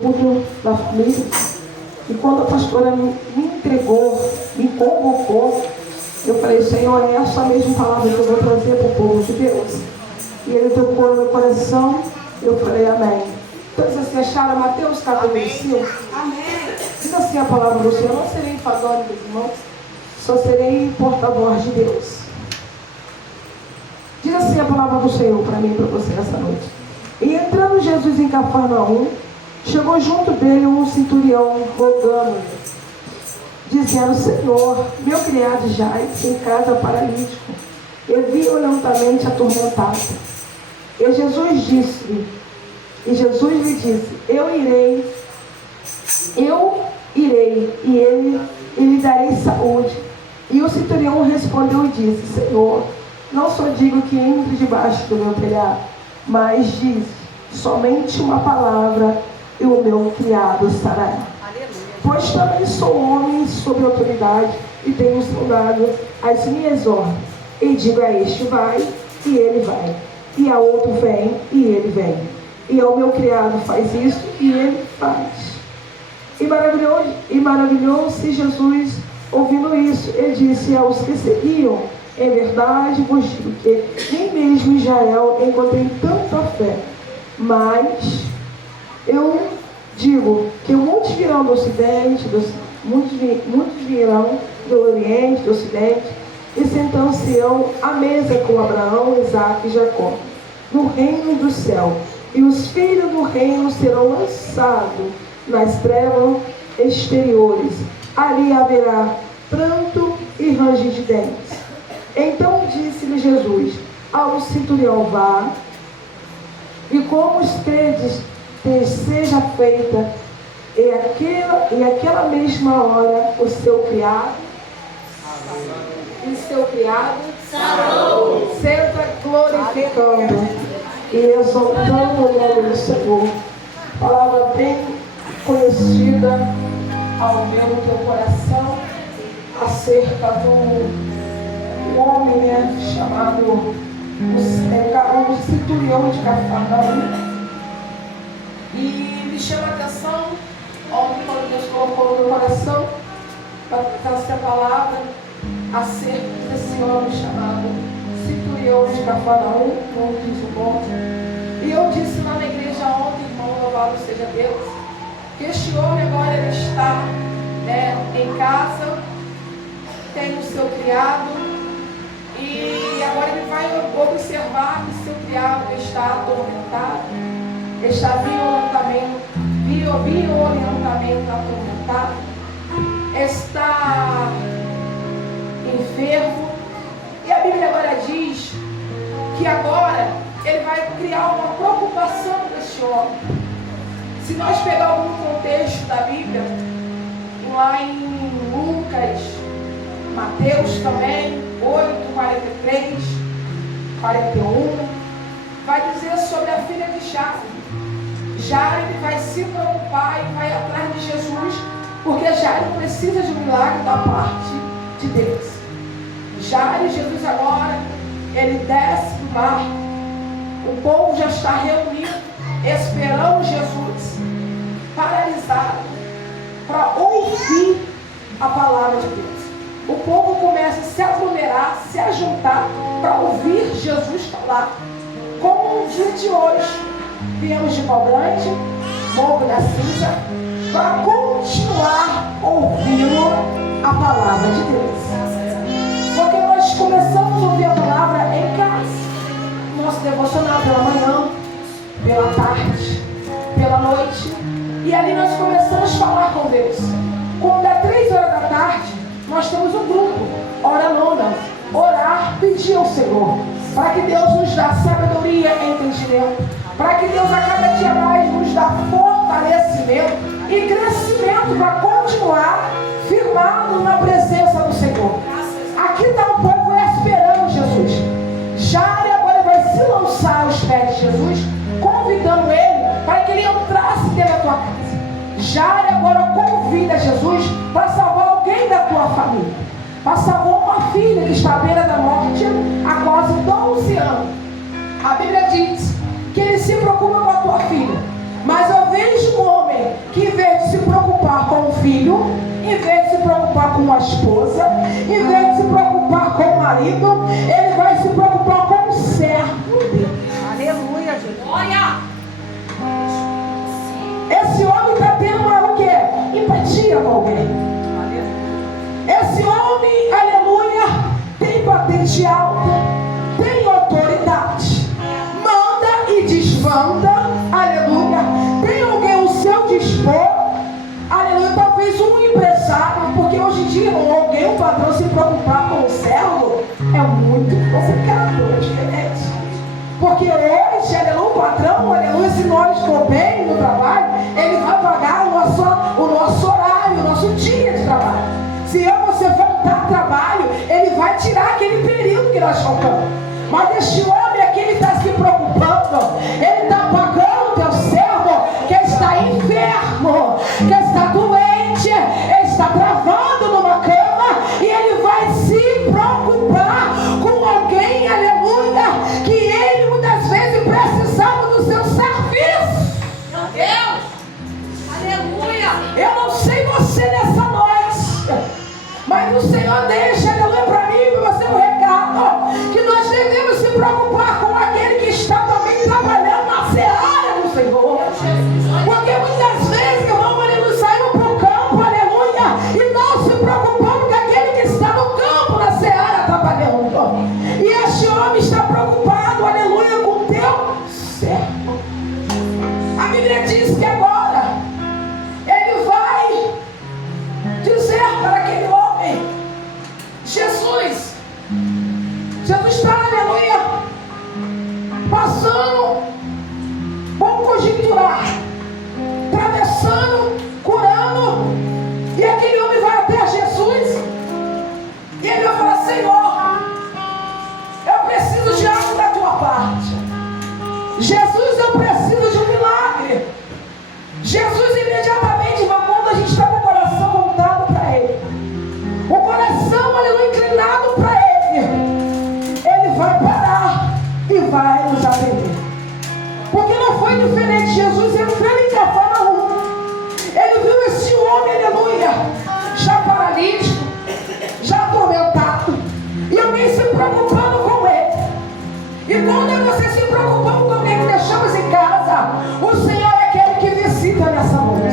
culto da família. E quando a pastora me entregou, me convocou, eu falei, Senhor, é essa mesma palavra que eu vou trazer para o povo de Deus. E ele tocou no meu coração, eu falei, amém. Então vocês acharam Mateus capítulo 5? Amém. Diz assim a palavra do Senhor, eu não serei enfadonho dos irmãos, só serei porta-voz de Deus. Diz assim a palavra do Senhor para mim e para você essa noite. E entrando Jesus em Cafarnaum, chegou junto dele um centurião rogando-lhe, dizendo, Senhor, meu criado jaz em casa paralítico, e violentamente atormentado. E Jesus lhe disse, eu irei, e lhe darei saúde. E o centurião respondeu e disse, Senhor, não só digo que entre debaixo do meu telhado, mas diz somente uma palavra e o meu criado sarará. Pois também sou homem sob autoridade e tenho soldado as minhas ordens. E digo a este vai, e ele vai. E a outro vem, e ele vem. E ao meu criado faz isso, e ele faz. E maravilhou-se Jesus ouvindo isso. Ele disse aos que seguiam, em verdade vos digo que nem mesmo em Israel encontrei tanta fé. Mas eu digo que muitos virão do Ocidente, muitos virão do Oriente, do Ocidente, e sentar-se-ão à mesa com Abraão, Isaque e Jacó, no reino do céu. E os filhos do reino serão lançados nas trevas exteriores. Ali haverá pranto e ranger de dentes. Então disse-lhe Jesus ao centurião, vá, e como os credes seja feita, e aquela mesma hora o seu criado sarou, senta glorificando e exaltando o nome do Senhor. Palavra bem conhecida ao meu teu coração acerca do homem chamado o centurião de Cafarnaum. E me chama a atenção, ontem quando Deus colocou no meu coração para trazer a palavra acerca desse homem chamado centurião de Cafarnaum, como diz o monte. E eu disse lá na igreja ontem, irmão, louvado seja Deus, que este homem agora ele está em casa, tem o seu criado, e agora ele vai observar que seu criado está atormentado, está violentamente atormentado, está enfermo. E a Bíblia agora diz que agora ele vai criar uma preocupação deste homem. Se nós pegarmos o contexto da Bíblia, lá em Lucas, Mateus também, 8, 43, 41, vai dizer sobre a filha de Jairo. Jairo vai se preocupar e vai atrás de Jesus, porque Jairo precisa de um milagre da parte de Deus. Jairo e Jesus agora, ele desce do barco, o povo já está reunido, esperando Jesus, paralisado, para ouvir a palavra de Deus. O povo começa a se aglomerar, se ajuntar para ouvir Jesus falar. Como no dia de hoje, viemos de Pau Grande, Morro da Cinza, para continuar ouvindo a palavra de Deus. Porque nós começamos a ouvir a palavra em casa, nosso devocional pela manhã, pela tarde, pela noite, e ali nós começamos a falar com Deus. Quando é 3 horas da tarde, nós temos um grupo, Hora Nona, orar, pedir ao Senhor, para que Deus nos dê sabedoria e entendimento, para que Deus a cada dia mais nos dê fortalecimento e crescimento para continuar firmado na presença do Senhor. Aqui está o povo esperando Jesus. Jairo agora vai se lançar aos pés de Jesus, convidando ele para que ele entrasse dentro da tua casa. Jairo agora convida Jesus para salvar alguém da tua família, para salvar uma filha que está à beira da morte há quase 12 anos. A Bíblia diz que ele se preocupa com a tua filha, mas eu vejo um homem com a esposa, em vez de se preocupar com o marido, ele vai se preocupar com o servo dele. Aleluia, Jesus. Olha! Esse homem está tendo o quê? Empatia com alguém. Esse homem, aleluia, tem patente alta, tem autoridade, manda e desmanda, aleluia, tem alguém ao seu dispor, aleluia, talvez um empresário, porque hoje em dia alguém, um patrão, se preocupar com o servo é muito complicado, é diferente. Porque hoje, aleluia, o patrão, aleluia, se nós for bem no trabalho, ele vai pagar o nosso horário, o nosso dia de trabalho. Se você faltar trabalho, ele vai tirar aquele período que nós faltamos. Mas este homem aqui, ele está se preocupando, ele está pagando o teu servo que está enfermo, que está doente, ele está travando numa cama, e ele vai se preocupar com alguém, aleluia, que ele muitas vezes precisava do seu serviço. Meu Deus! Aleluia! Eu não sei você nessa noite, mas o Senhor deixa, aleluia, para mim e para você um recado, que nós devemos se preocupar com aquele que está também trabalhando na seara do Senhor. Porque muitas vezes, irmão, nós saímos para o campo, aleluia, e não se preocupamos com aquele que está no campo, na seara, trabalhando. E este homem está preocupado, aleluia, com o teu servo. A Bíblia diz que agora ele vai dizer para aquele homem: Jesus está, aleluia, passando, vamos conjecturar, atravessando, curando, e aquele homem vai até Jesus, e ele vai falar: Senhor, eu preciso de algo da tua parte. Jesus, eu preciso de um milagre. Jesus imediatamente, irmão, quando a gente está com o coração voltado para Ele, o coração, aleluia, inclinado para Ele vai parar e vai nos atender. Porque não foi diferente. Jesus entrou em Cafarnaum, ele viu esse homem, aleluia, já paralítico, já atormentado, e alguém se preocupando com ele. E quando é você se preocupando com alguém que deixamos em casa, o Senhor é aquele que visita nessa noite.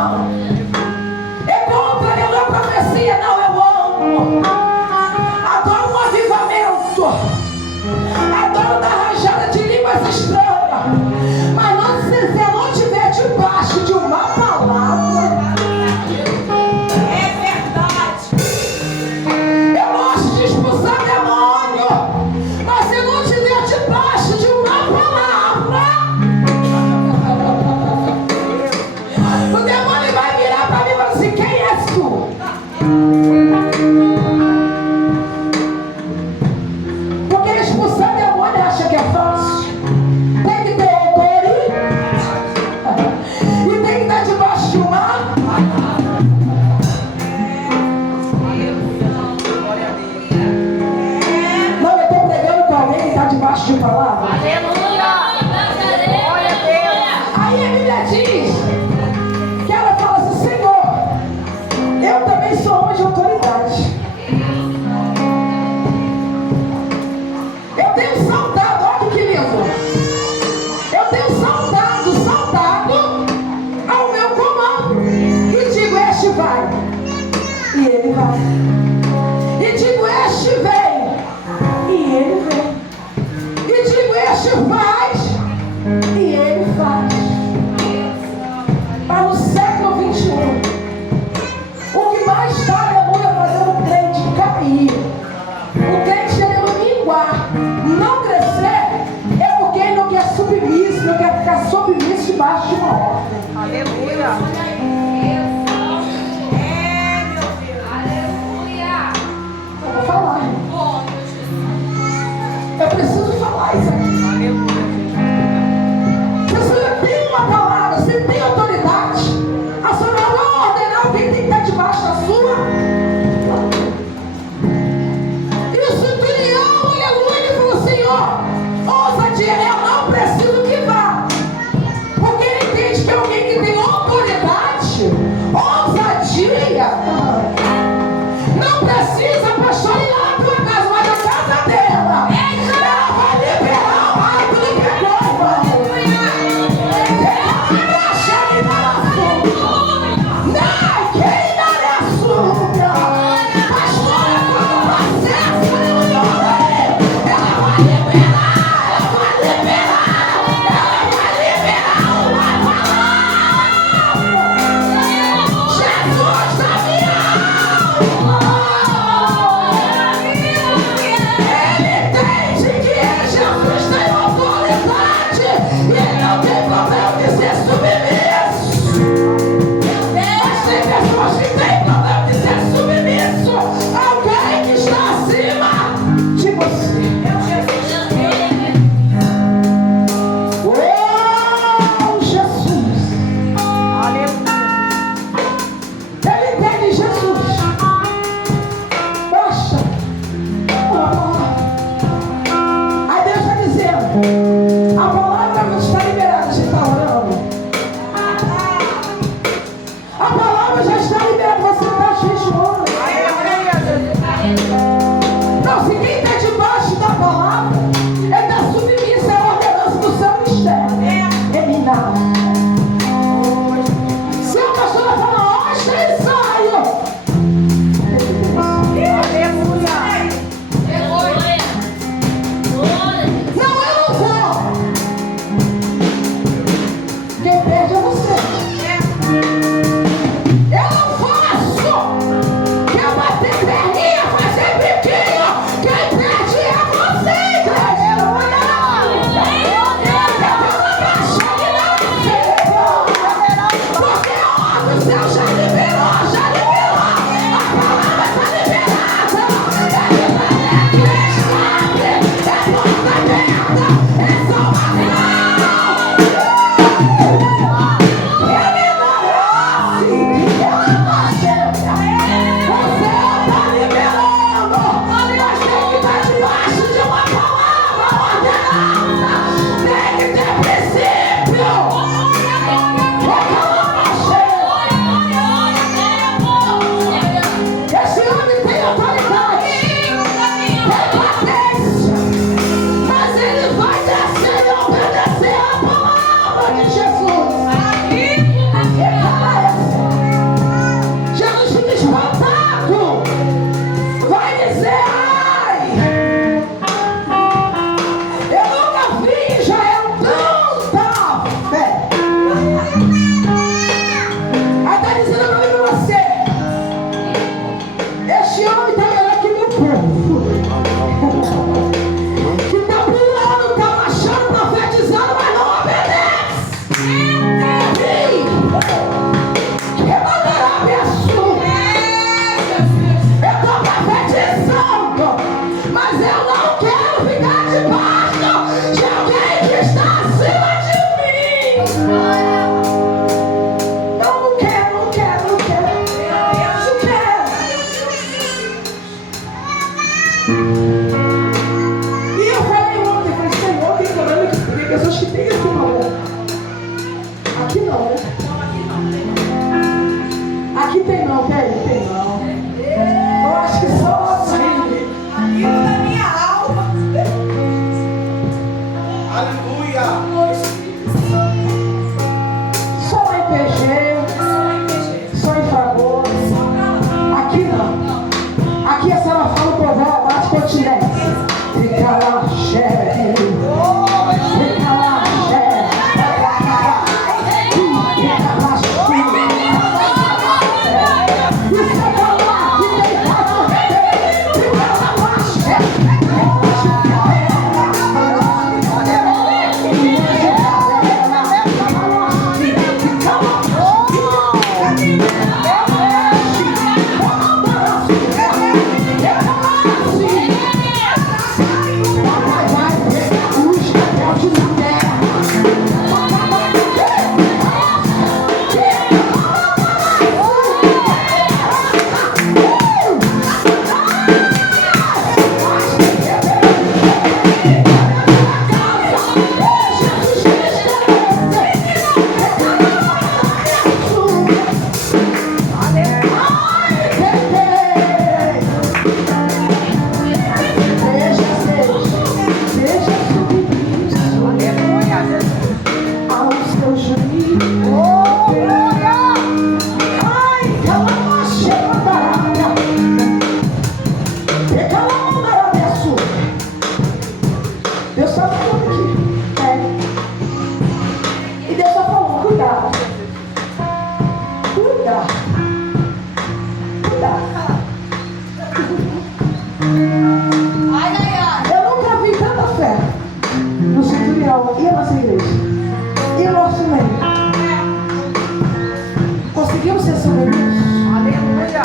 não. É contra, aleluia, profecia, não, eu amo. Adoro um avivamento. Adoro dar rajada de línguas estranhas. Mas não, se você não estiver debaixo de uma palavra, É verdade. eu gosto de expulsar demônio. Mas se não estiver debaixo de uma palavra, o demônio vai virar para mim e falar assim: quem és tu? Porque expulsar demônio acha que é fácil. Tem que ter autoridade e tem que estar debaixo de uma. Não, eu estou pregando com alguém que está debaixo de palavra. Aí a Bíblia diz que ela fala assim: Senhor, eu também sou onde eu tem não. Eu acho que só sangue. Amigo da minha alma. Aleluia. Só em PG, só em Fragor. Aqui não. Aqui a senhora fala o povão, bate continente. Fica lá, chefe. Fica lá, chefe. Fica lá, chefe. Isso é falar que tem casa. Fica lá, chefe. Deus está falando aqui. E Deus está falando, cuidado. Cuidado. Ai, ai, ai. Eu nunca vi tanta fé no centurião e a nossa igreja. E o nosso meio. Conseguimos ser soberbos. Aleluia.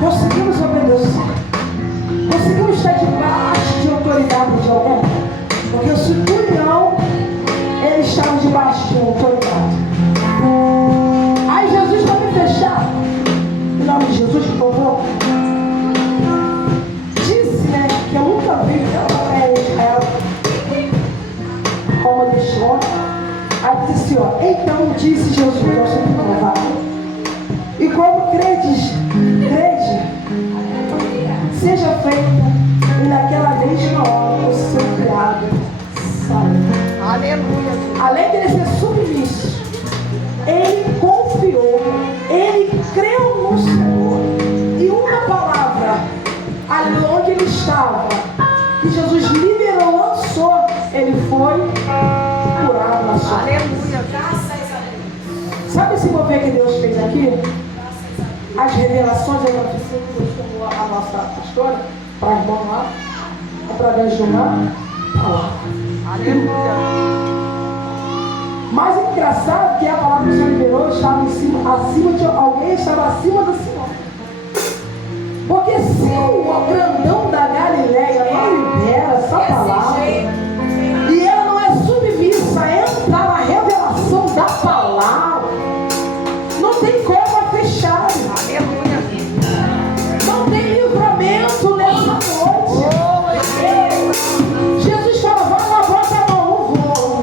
Conseguimos obedecer. Conseguimos estar debaixo de autoridade de alguém. Porque o centurião, ele estava debaixo de uma autoridade. Aí Jesus, para me fechar, em nome de Jesus, por favor, disse, né, que eu nunca vi Israel como ele deixou. Aí disse, ó, então disse Jesus, eu sempre provável. E como crede, seja feita, e naquela mesma hora o seu criado saiu. Aleluia. Além de ele ser submisso, ele confiou, ele creu no Senhor. E uma palavra, ali onde ele estava, que Jesus liberou, lançou, ele foi curado na sua. Aleluia. Graças a Deus. Sabe esse mover que Deus fez aqui? As revelações, a profecia que Deus tomou a nossa pastora, para a irmã lá, através de uma palavra. Aleluia. Mas o engraçado é que a palavra que o Senhor liberou estava acima de alguém, estava acima do Senhor. Porque se o grandão da Galileia não libera essa palavra, e ela não é submissa a entrar na revelação da palavra, não tem como fechar. Aleluia. Não tem livramento nessa noite. Jesus fala, vai lá, bota a mão, não vou.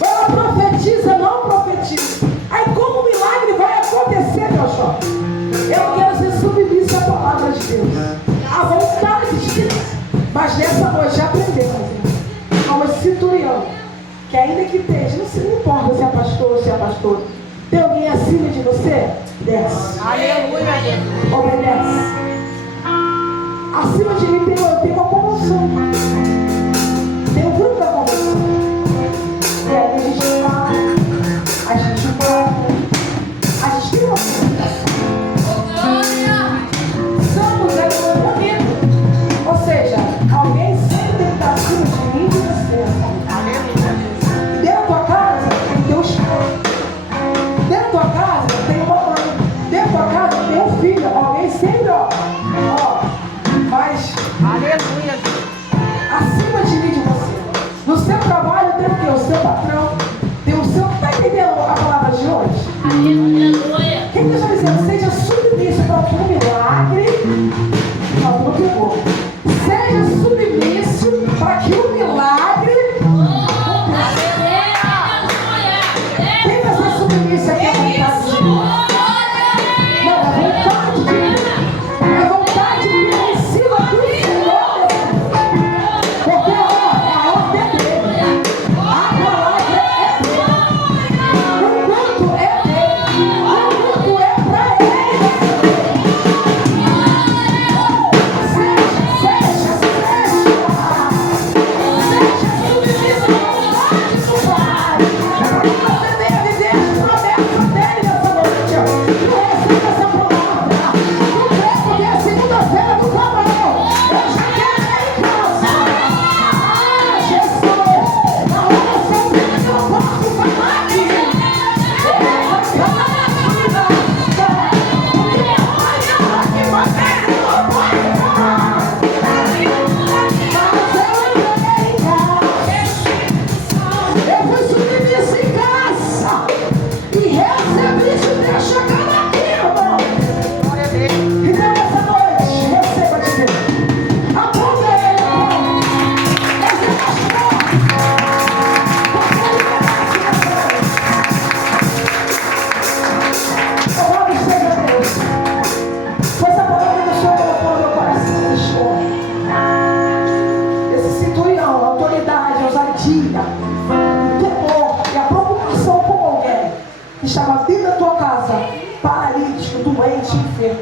Vai lá, profetiza, não profetiza. Aí como o milagre vai acontecer, meu jovem? Eu quero ser submissa à palavra de Deus. A vontade de Deus. Mas nessa noite já aprendemos, como esse centurião, que ainda que esteja, não importa se é pastor ou se é pastor, tem alguém acima de você? Desce. Aleluia. Obedece. Acima de mim tem uma comoção. Tem um grupo da comoção. E aí a gente fala, a gente canta, a gente tem uma comunicação. Somos é bonito. Ou seja, alguém sempre tem que estar acima de mim e de você. Aleluia. Dentro da tua casa tem Deus. Dentro da tua casa tem uma mãe. Dentro da tua casa tem um filho. Alguém sempre, ó, faz. Aleluia. ousadia, o temor e a preocupação com alguém que estava dentro da tua casa, paralítico, doente, enfermo,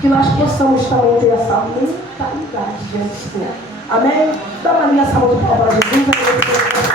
que nós possamos também ter essa mentalidade diante do Senhor. Amém? Dá uma linha salva de palmas para Jesus.